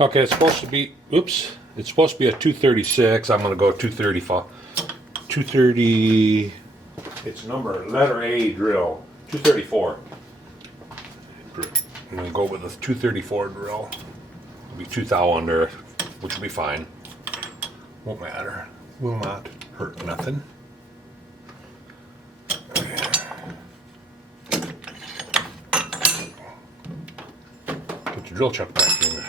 Okay, it's supposed to be, oops, it's supposed to be a 236. I'm going to go 235. 230, it's letter A drill, 234. I'm going to go with the 234 drill. It'll be 2,000 under, which will be fine. Won't matter. Will not hurt nothing. Put your drill chuck back in here.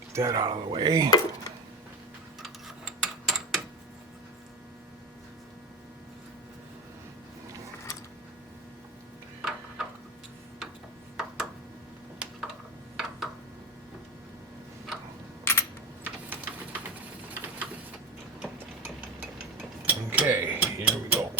Get that out of the way. Okay, here we go.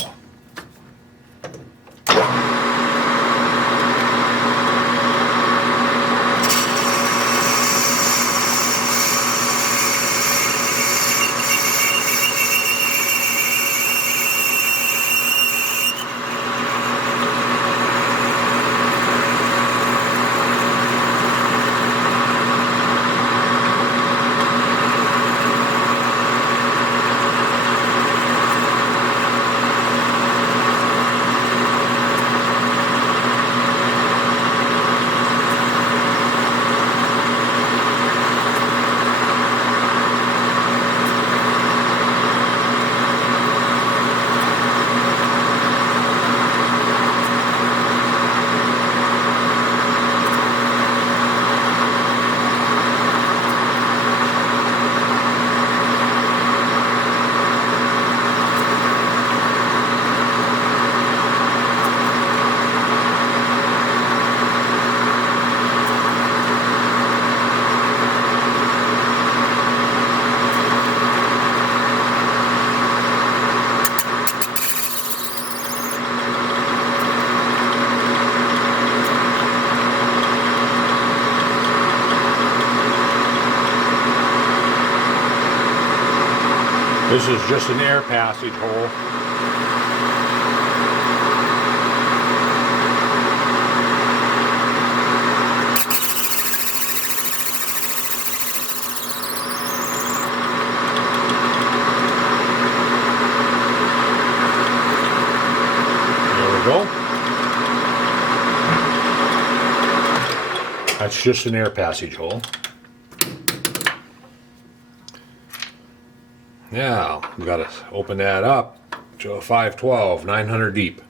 This is just an air passage hole. There we go. That's just an air passage hole. Now, we've got to open that up to a 512, 900 deep.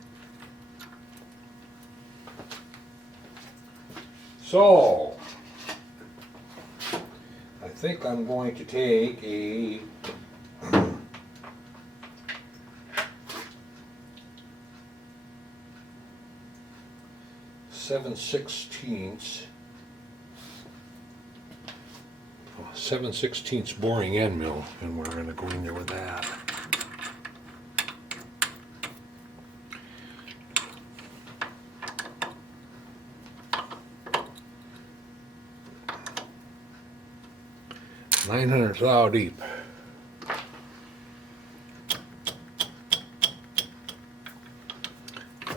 So, I think I'm going to take a 7/16 boring end mill, and we're going to go in there with that. $900 thou deep.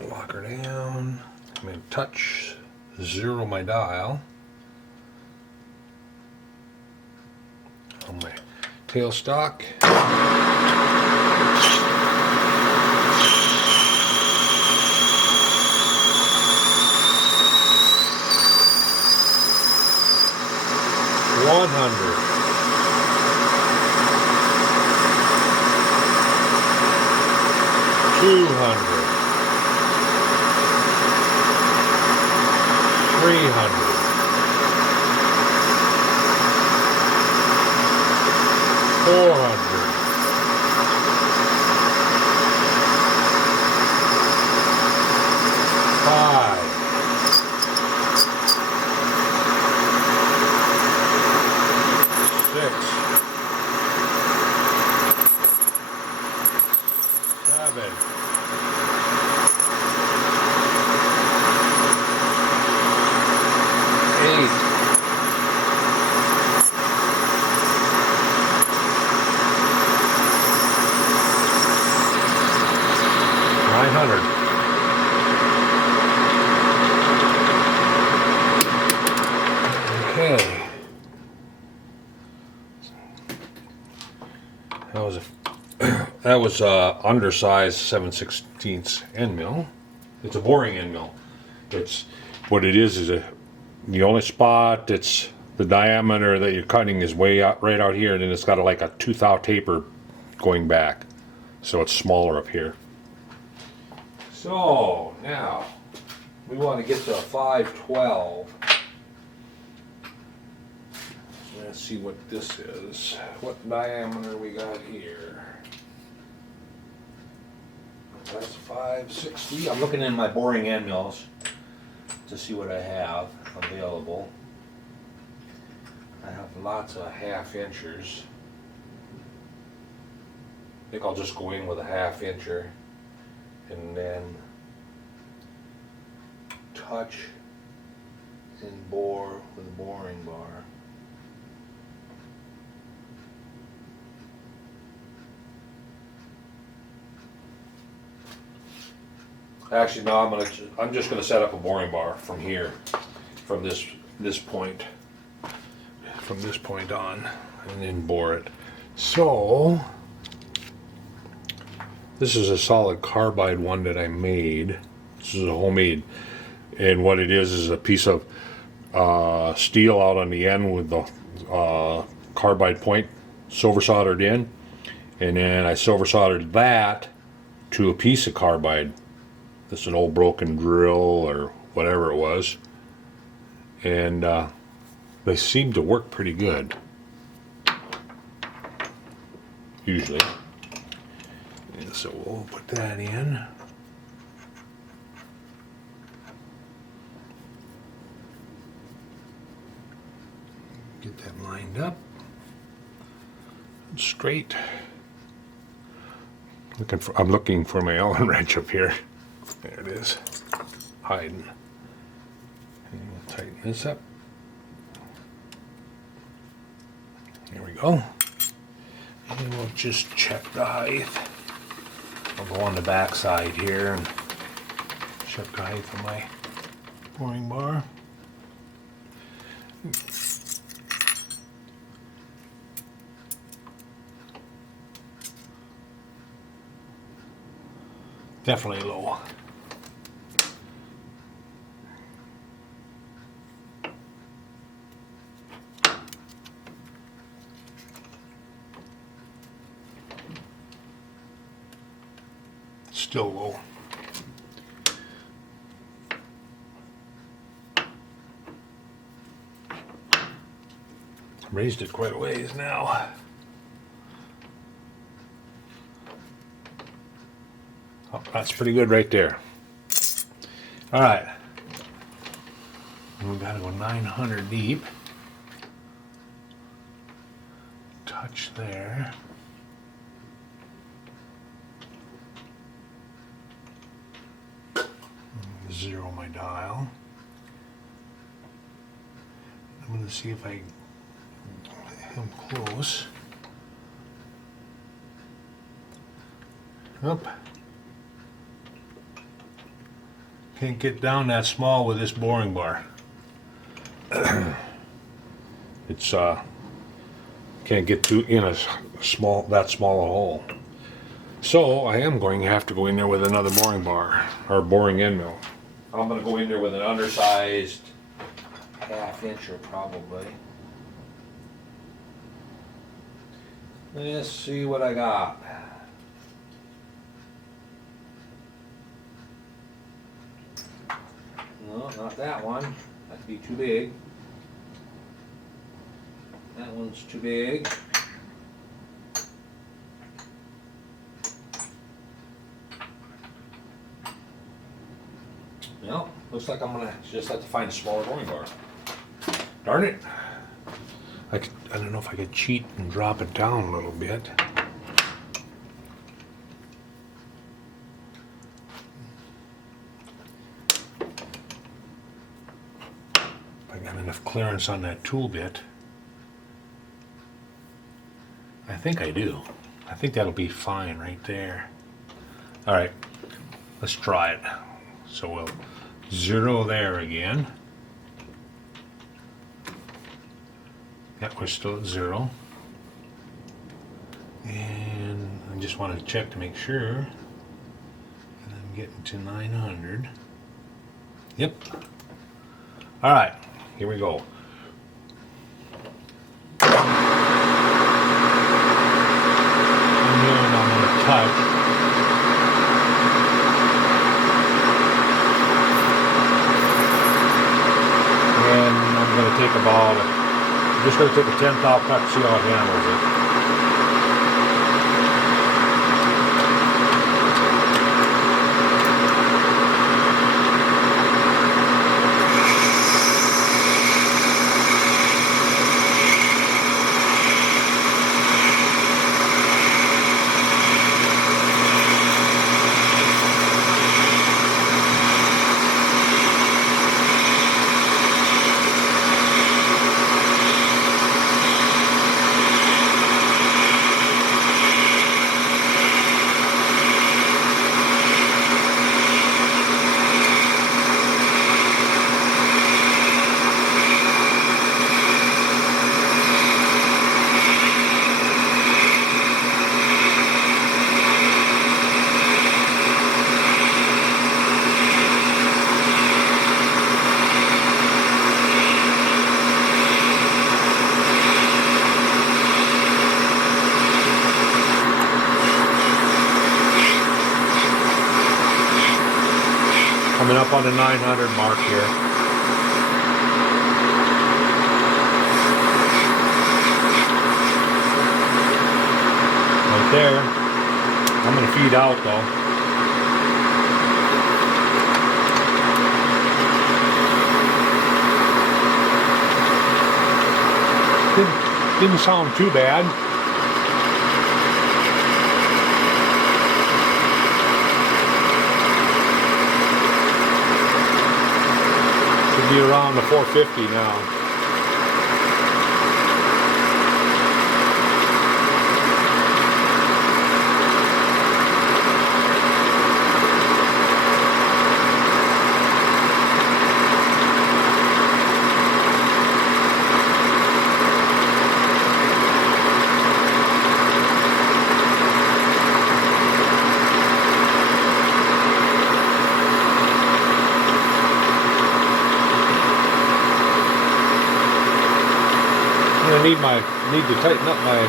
Lock her down. I'm going to touch, zero my dial. On my tailstock. $100. $200. $300. $400. $500. $600. $700. $800. That was undersized 7/16 end mill. It's a boring end mill. It's what it is the only spot it's the diameter that you're cutting is way out right out here, and then it's got like a 2/10 taper going back, so it's smaller up here. So now we want to get to a 512. Let's see what this is. What diameter we got here? That's 560. I'm looking in my boring end mills to see what I have available. I have lots of 1/2 inchers. I think I'll just go in with a 1/2 incher and then touch and bore with a boring bar. Actually, no. I'm just gonna set up a boring bar from here, from this point on, and then bore it. So this is a solid carbide one that I made. This is a homemade, and what it is a piece of steel out on the end with the carbide point silver soldered in, and then I silver soldered that to a piece of carbide. This is an old broken drill or whatever it was, and they seem to work pretty good usually. And so we'll put that in. Get that lined up straight. I'm looking for my Allen wrench up here. There it is, hiding. And we'll tighten this up. There we go. And we'll just check the height. I'll go on the back side here and check the height of my boring bar. Definitely low. Still low. Raised it quite a ways now. Oh, that's pretty good right there. All right. We gotta go 900 deep. Touch there. Zero my dial. I'm going to see if I am close. Up. Can't get down that small with this boring bar. It's can't get too in that small a hole. So I am going to have to go in there with another boring bar or boring end mill. I'm going to go in there with an undersized 1/2 incher probably. Let's see what I got. No, not that one. That'd be too big. That one's too big. Well, looks like I'm gonna just have to find a smaller boring bar. Darn it. I don't know if I could cheat and drop it down a little bit. If I got enough clearance on that tool bit. I think I do. I think that'll be fine right there. All right, let's try it. So we'll zero there again. Yep, we're still at 0. And I just want to check to make sure. And I'm getting to 900. Yep. All right, here we go. And then I'm going to touch. And I'm going to take about, I'm just going to take a 10th cut, see how it handles it. Coming up on the 900 mark here. Right there. I'm going to feed out though. Didn't sound too bad. Be around the 450 now. I need to tighten up my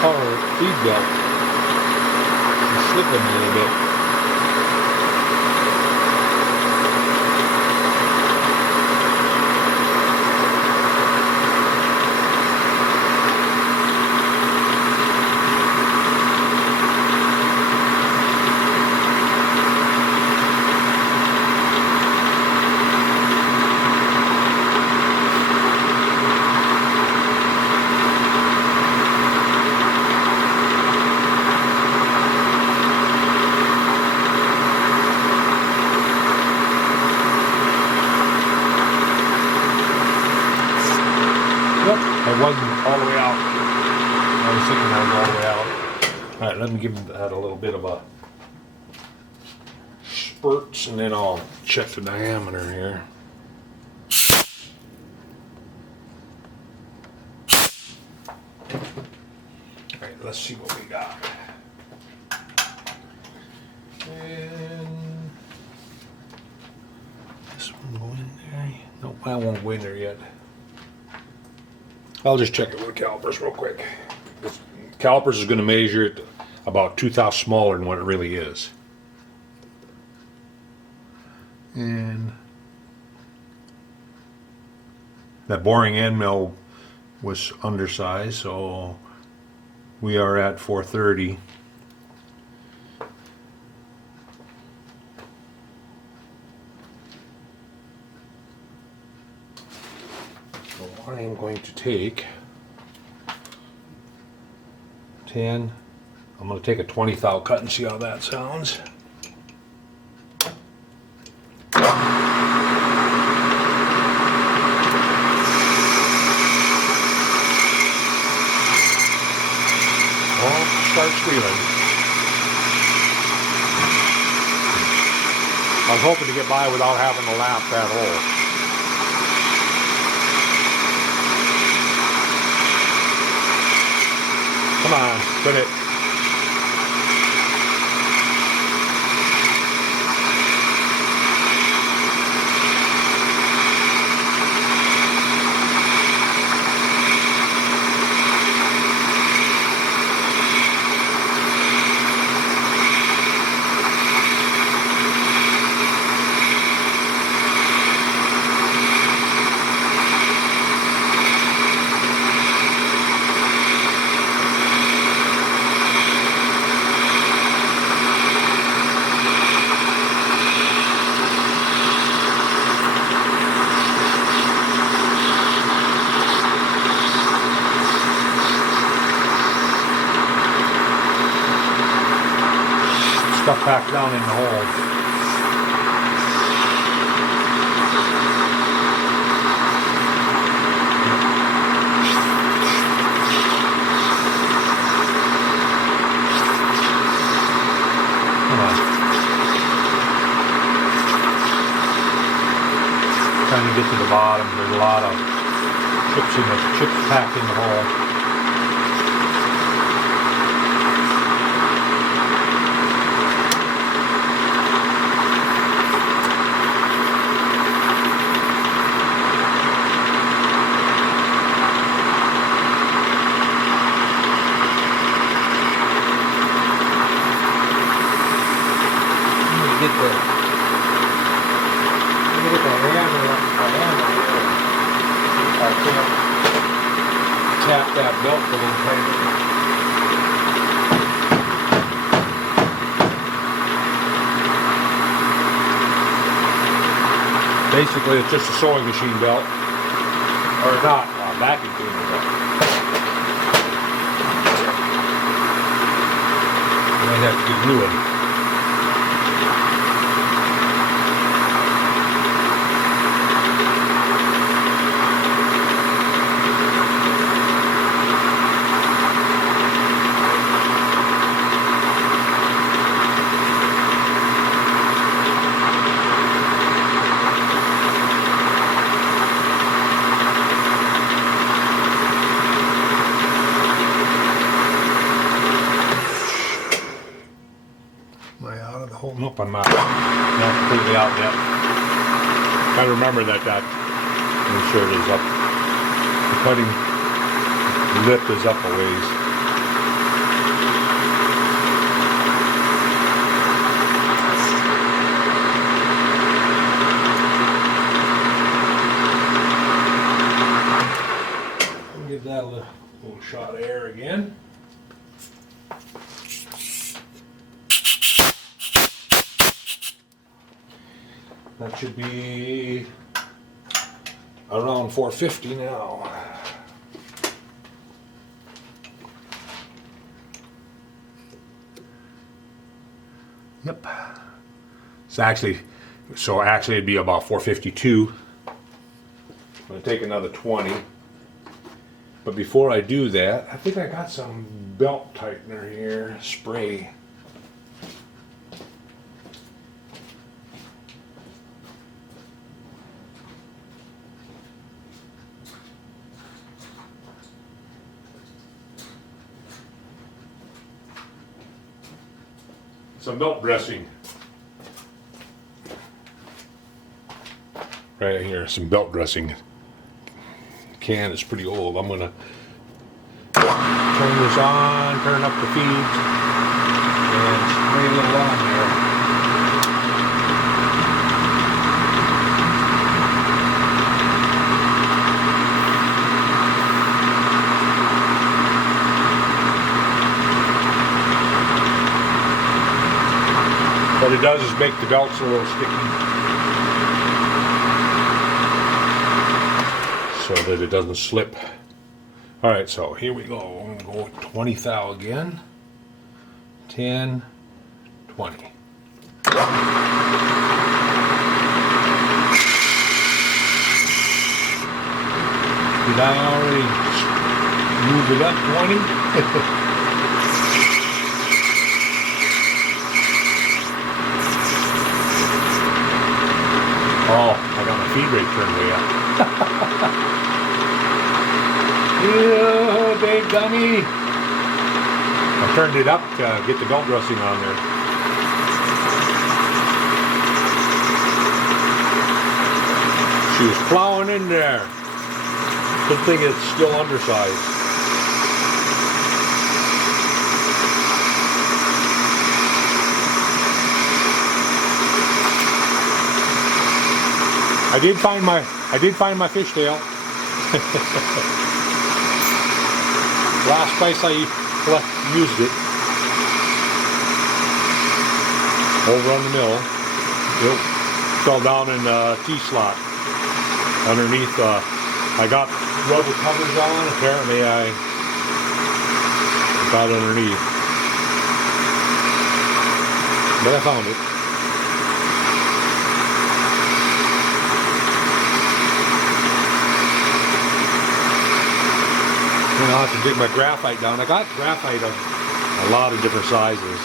power feed belt. It's slipping a little bit. It wasn't all the way out. I was thinking that was all the way out. Alright, let me give that a little bit of a spurts and then I'll check the diameter here. Alright, let's see what we got. And this one go in there. Nope, that won't go in there yet. I'll just check it with calipers real quick. This calipers is going to measure it about 2/10 smaller than what it really is. And that boring end mill was undersized, so we are at 430. I am going to take 10. I'm going to take a 20 thou cut and see how that sounds. Oh, start squealing. I was hoping to get by without having to lap that hole. Come on, quit it. Stuff back down in the hole. Come on. Trying to get to the bottom. There's a lot of chips packed in the hole. Tap that belt a little tighter. Basically, it's just a sewing machine belt, or not, a vacuum cleaner belt. You might have to get a new one. Nope, I'm not completely out yet. I remember that insert is up. The cutting lip is up a ways. Give that a little shot of air again. That should be around 450 now. Yep. So actually it'd be about 452. I'm gonna take another 20. But before I do that, I think I got some belt tightener here, spray. Some belt dressing. Right here, some belt dressing. Can is pretty old. I'm gonna turn this on, turn up the feeds, and spray a little on there. What it does is make the belts a little sticky, so that it doesn't slip. All right, so here we go. I'm gonna go with 20 thou again. 10, 20. Did I already move it up 20? Oh, I got my feed rate turned way up. Ew, big dummy. I turned it up to get the belt dressing on there. She was plowing in there. Good thing it's still undersized. I did find my fishtail. Last place I used it, over on the mill. It fell down in the T-slot underneath. I got rubber covers on. Apparently I got underneath, but I found it. And I'll have to dig my graphite down. I got graphite of a lot of different sizes.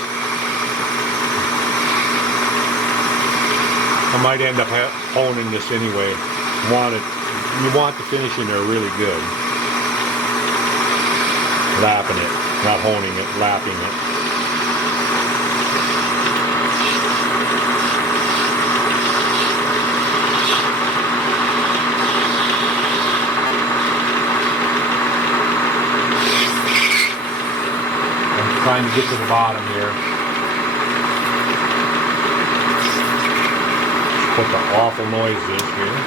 I might end up honing this anyway. You want the finish in there really good. Lapping it, not honing it, lapping it. Trying to get to the bottom here. What the awful noise is here.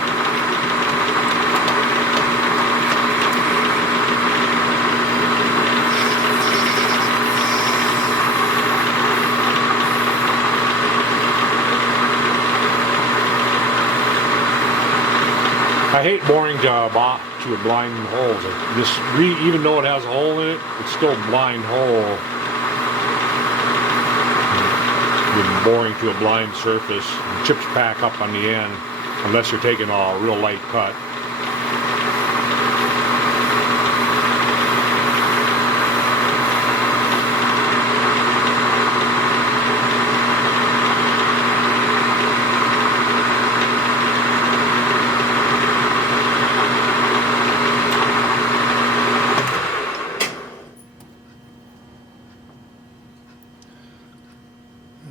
I hate boring to a blind holes. Even though it has a hole in it, it's still a blind hole. You're boring to a blind surface, and chips pack up on the end unless you're taking a real light cut.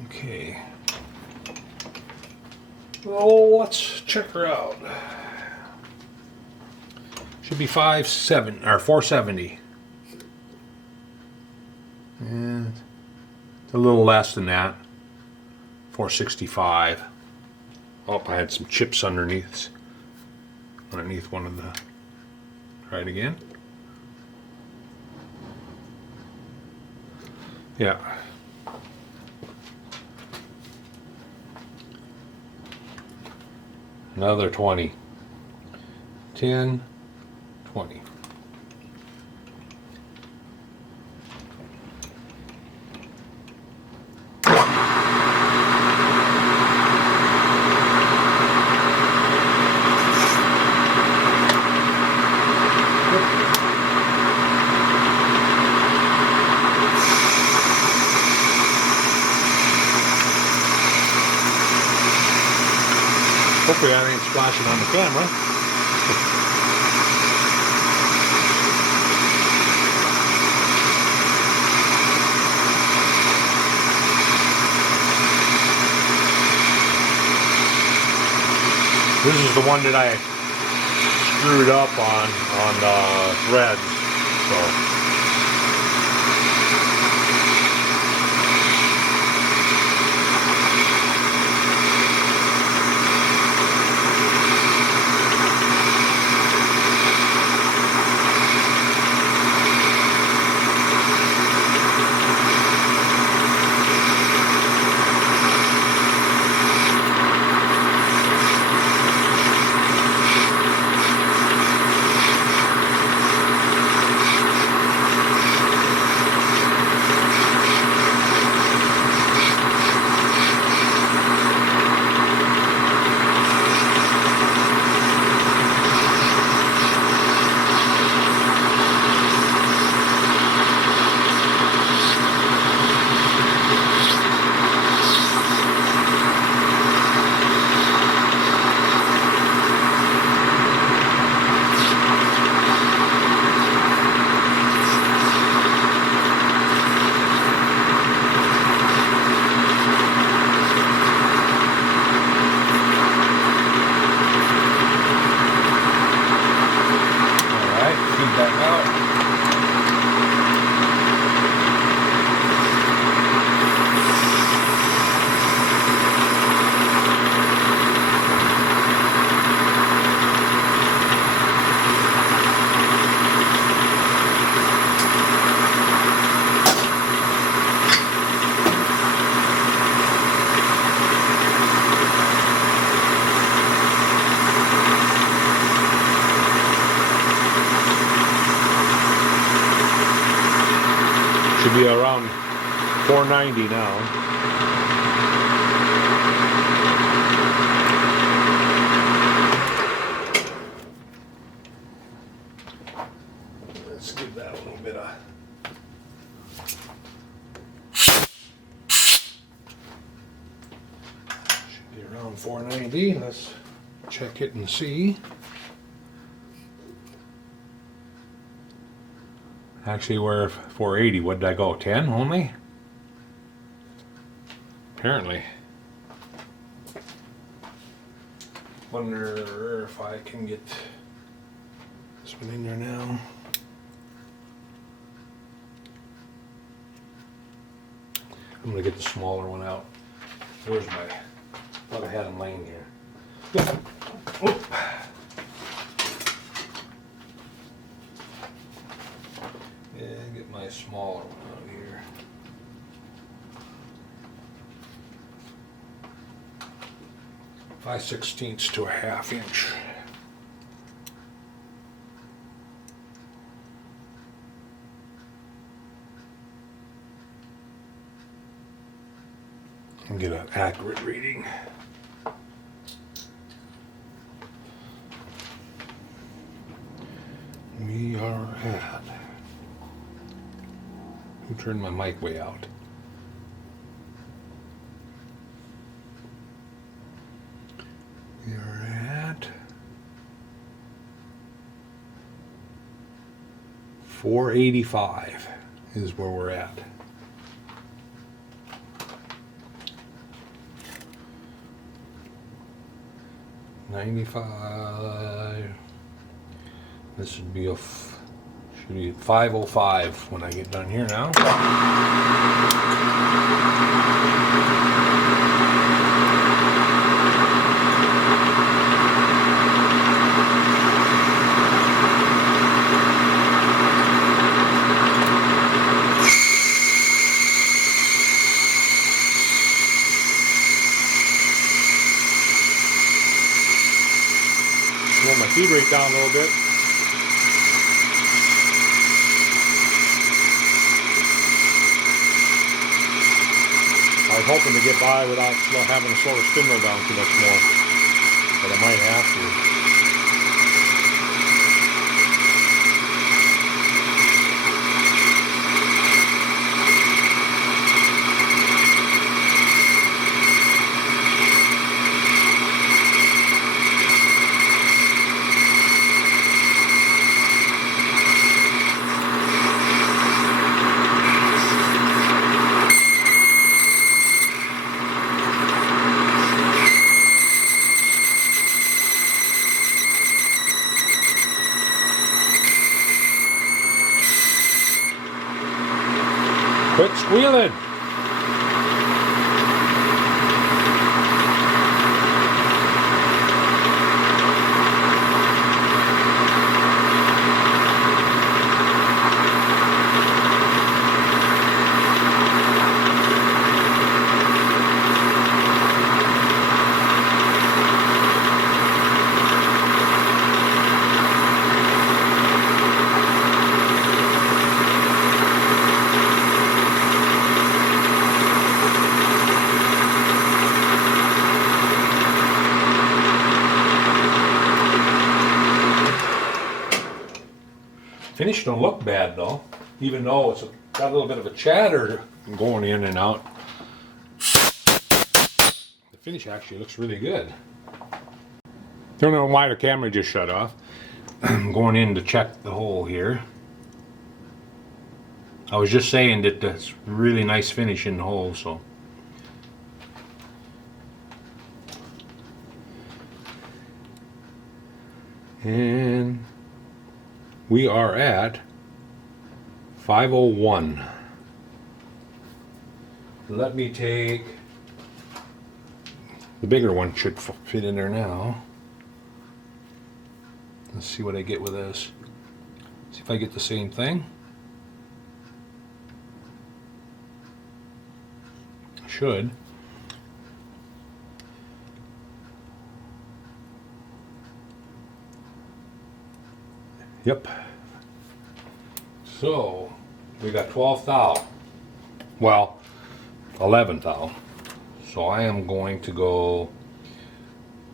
Okay. Well, let's check her out. Should be 470. And it's a little less than that. 465. Oh, I had some chips underneath one of the. Try it again. Yeah. Another 20. 10, 20. Hopefully I ain't splashing on the camera. This is the one that I screwed up on threads. So. Should be around 490 now. Let's give that a little bit of. Should be around 490. Let's check it and see. Actually, we're 480. What did I go? 10 only? Apparently. Wonder if I can get this one in there now. I'm gonna get the smaller one out. Where's my? Thought I had them laying here. Oop. And get my smaller one out here. Five sixteenths to a half inch. And get an accurate reading. We are at. Who turned my mic way out? We are at 485 is where we're at. $95. This would be should be 505 when I get done here now. Slow my feed rate down a little bit. I was hoping to get by without having to slow the spindle down too much more, but I might have to. Quit squealing. Finish don't look bad though, even though it's got a little bit of a chatter going in and out. The finish actually looks really good. Don't know why the camera just shut off. I'm going in to check the hole here. I was just saying that that's really nice finish in the hole, so. And we are at 501. Let me take the bigger one, should fit in there now. Let's see what I get with this. See if I get the same thing. Should. Yep. So we got 12 thou. well, 11 thou. So I am going to go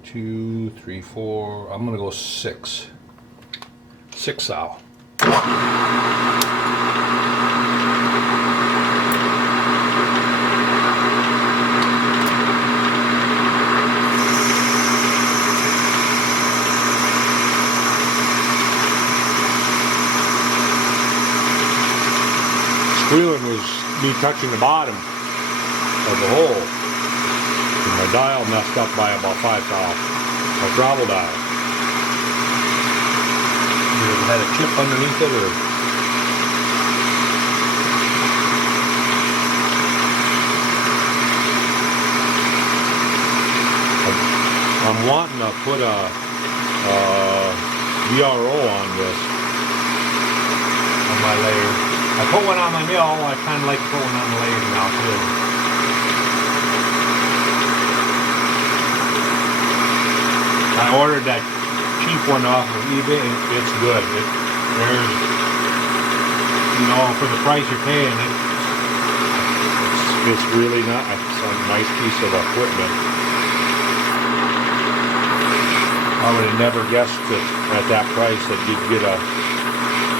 2, 3, 4. I'm going to go 6. 6 thou. Squealing was me touching the bottom of the hole. And my dial messed up by about 5 thou. My throttle dial. It had a chip underneath it, or I'm wanting to put a VRO on this on my lathe. I put one on my mill. I kind of like to put one on the lathe now too. I ordered that cheap one off of eBay. It's good. There's, you know, for the price you're paying, it's really not. It's a nice piece of equipment. I would have never guessed that at that price that you'd get a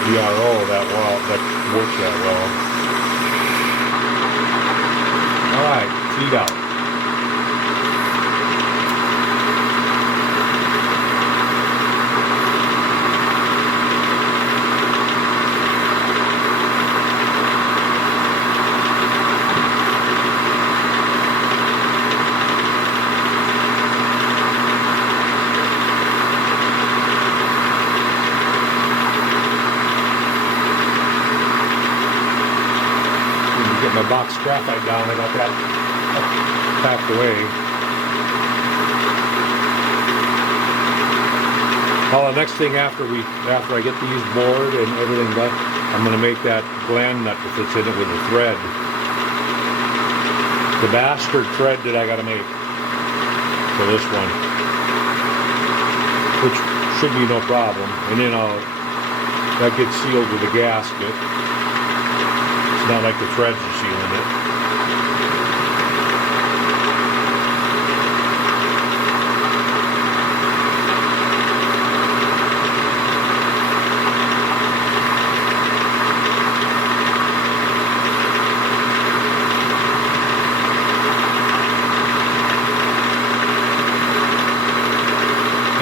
VRO that works that well. All right, feed out. Get my box graphite down. I got that packed away. Well, the next thing after I get these bored and everything done, I'm going to make that gland nut that fits in it with a thread. The bastard thread that I got to make for this one, which should be no problem. And then that gets sealed with a gasket. Not like the threads are sealing it.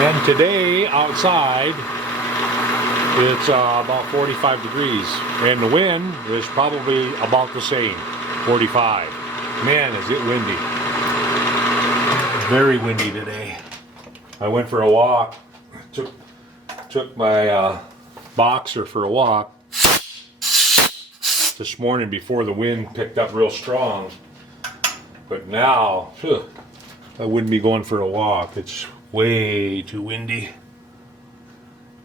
And today outside it's about 45 degrees, and the wind is probably about the same, 45. Man, is it windy. Very windy today. I went for a walk, took my boxer for a walk this morning before the wind picked up real strong. But now, I wouldn't be going for a walk. It's way too windy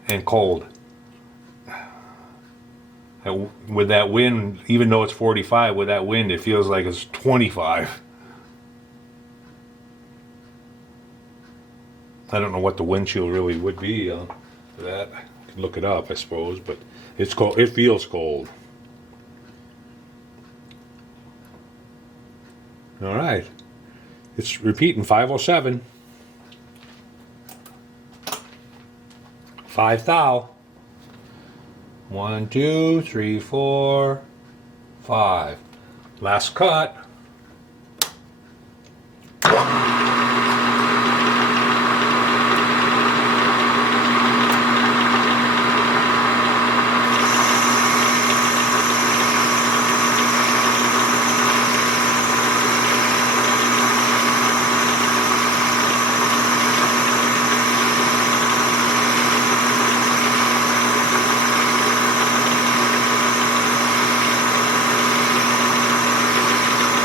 and cold. With that wind, even though it's 45, with that wind, it feels like it's 25. I don't know what the wind chill really would be for that. I could look it up, I suppose, but it's cold. It feels cold. All right, it's repeating 507. 5 thou. 1, 2, 3, 4, 5. Last cut.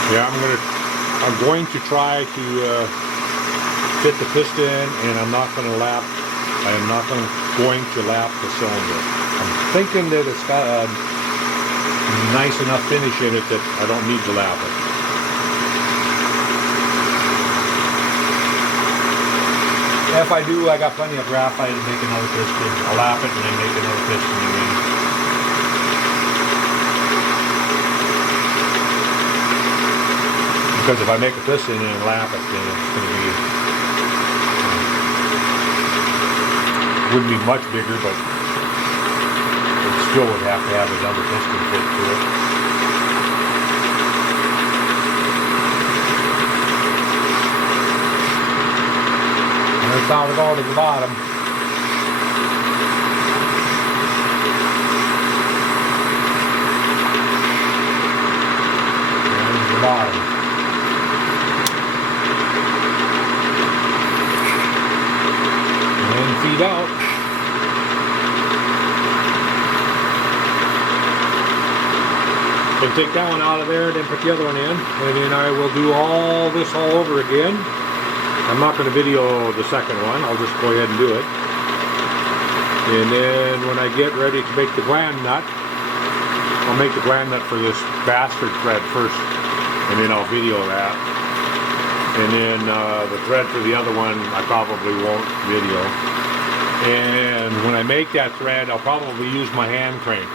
Yeah, I'm going to try to fit the piston, and I'm not going to lap. I am not going to lap the cylinder. I'm thinking that it's got a nice enough finish in it that I don't need to lap it. If I do, I got plenty of graphite to make another piston. I'll lap it and then make another piston again. Because if I make a piston and lap it, then it's going to be, wouldn't be much bigger, but it still would have to have another piston fit to it. And it's how to go to the bottom. There's the bottom. And feed out. So take that one out of there, then put the other one in, and then I will do all this all over again. I'm not going to video the second one, I'll just go ahead and do it. And then when I get ready to make the gland nut, I'll make the gland nut for this bastard thread first, and then I'll video that. And then the thread for the other one, I probably won't video. And when I make that thread, I'll probably use my hand crank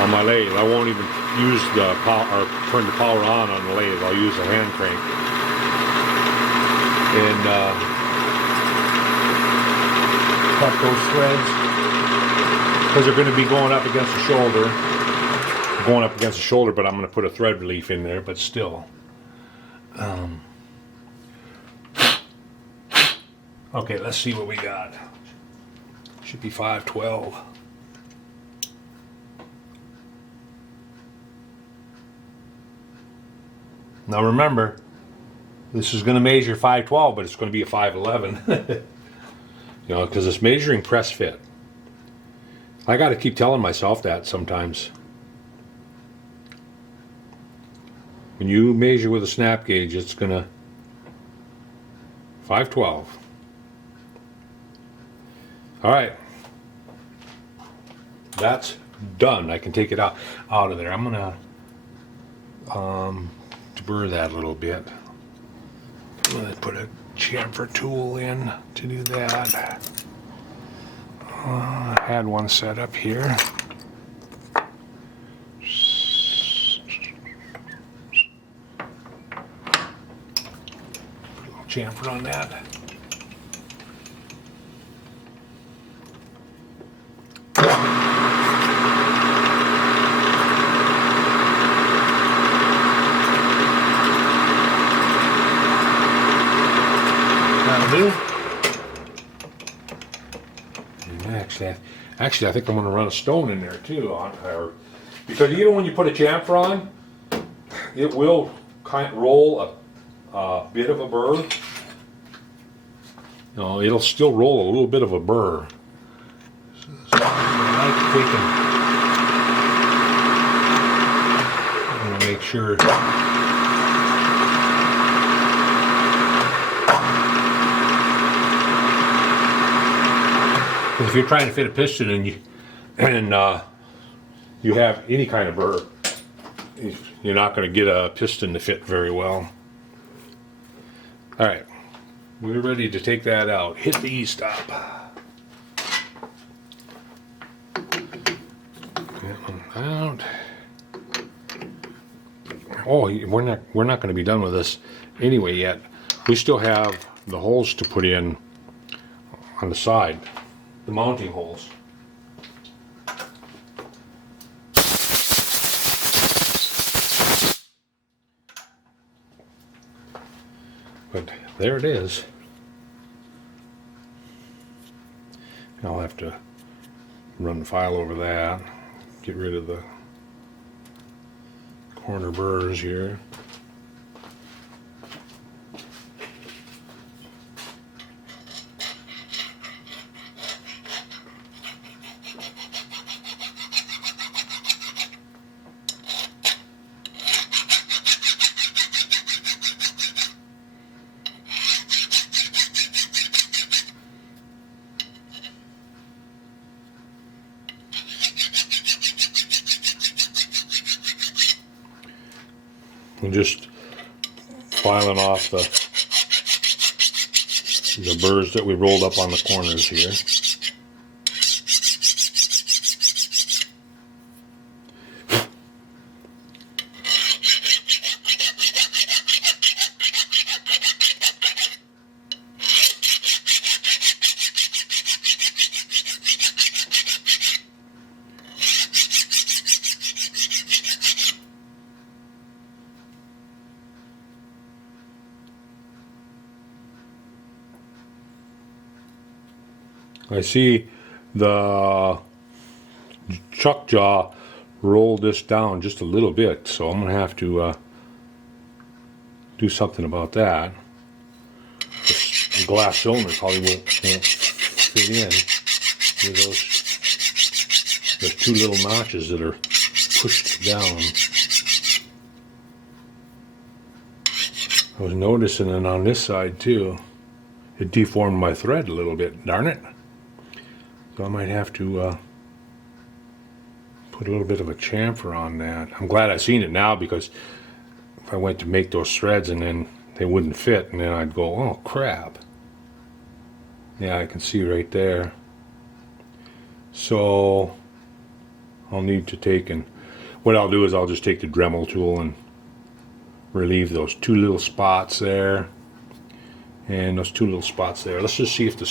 on my lathe. I won't even use the power, or turn the power on the lathe. I'll use a hand crank. And cut those threads because they're going to be going up against the shoulder. Going up against the shoulder, but I'm going to put a thread relief in there. But still, okay. Let's see what we got. Should be 512. Now remember, this is going to measure 512, but it's going to be a 511. You know, because it's measuring press fit. I got to keep telling myself that sometimes. When you measure with a snap gauge, it's going to 512. All right. That's done. I can take it out of there. I'm going to deburr that a little bit. I'm going to put a chamfer tool in to do that. I had one set up here. Put a little chamfer on that. Actually, I think I'm going to run a stone in there too, because even when you put a chamfer on, it will kind of roll a bit of a burr. No, it'll still roll a little bit of a burr. So I like taking. I'm going to make sure. If you're trying to fit a piston and you have any kind of burr, you're not going to get a piston to fit very well. All right, we're ready to take that out. Hit the E-stop. That one out. Oh, we're not going to be done with this anyway yet. We still have the holes to put in on the side. The mounting holes. But there it is. I'll have to run the file over that, get rid of the corner burrs here. And just filing off the burrs that we rolled up on the corners here. I see the chuck jaw roll this down just a little bit, so I'm gonna have to do something about that. The glass cylinder probably won't fit in with those two little notches that are pushed down. I was noticing it on this side too. It deformed my thread a little bit, darn it. So I might have to put a little bit of a chamfer on that. I'm glad I've seen it now, because if I went to make those threads and then they wouldn't fit, and then I'd go, oh crap. Yeah, I can see right there. So I'll need to take, and what I'll do is I'll just take the Dremel tool and relieve those two little spots there, and those two little spots there. Let's just see if the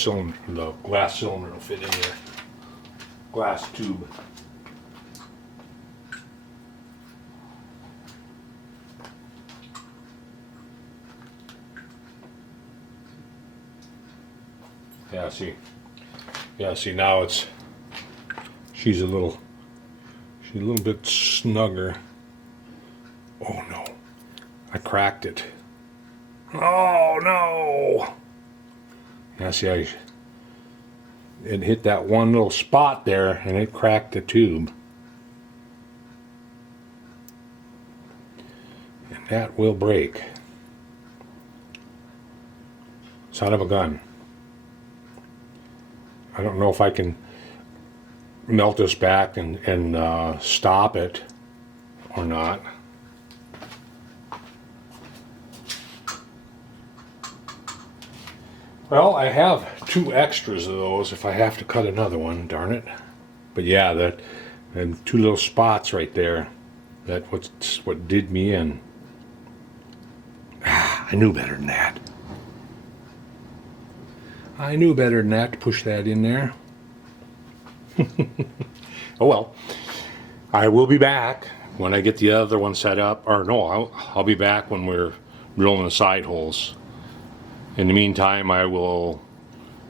glass cylinder will fit in there. Glass tube. Yeah, see now she's a little bit snugger. Oh no, I cracked it. Oh no! Yeah, see, it hit that one little spot there and it cracked the tube. And that will break. Son of a gun. I don't know if I can melt this back and stop it or not. Well, I have 2 extras of those if I have to cut another one, darn it. But yeah, that and 2 little spots right there, that's what did me in. I knew better than that. I knew better than that to push that in there. Oh well, I will be back when I get the other one set up, or no, I'll be back when we're drilling the side holes. In the meantime, I will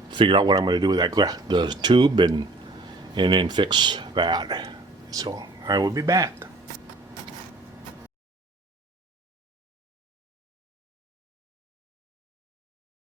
figure out what I'm going to do with the tube and then fix that. So I will be back.